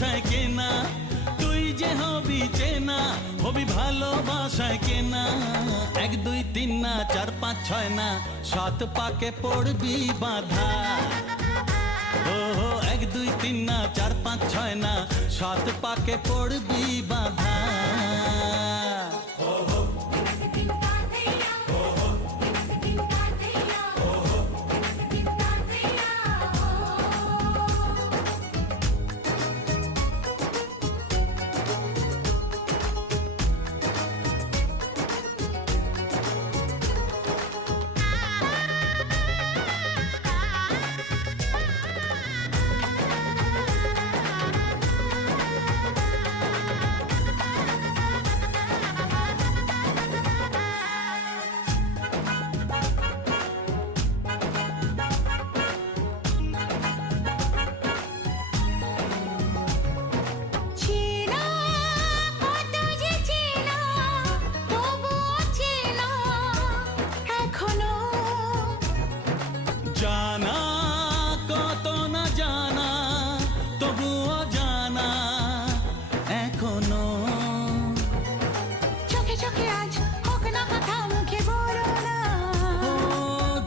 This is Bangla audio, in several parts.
আশায় কেনা, তুই যে হবি চেনা, হবি ভালোবাসায় কেনা। 1 2 3 না 4 5 6 না 7 পাকে পড়বি বাধা। ও 1 2 3 না 4 5 6 না 7 পাকে পড়বি বাধা। জানা কত না জানা, তবুও জানা এখনো। চোখে চোখে আজ হোক না কথা, মুখে বলো না। ও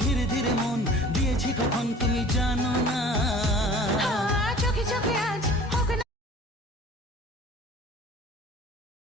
ধীরে ধীরে মন দিয়েছি কখন তুমি জানো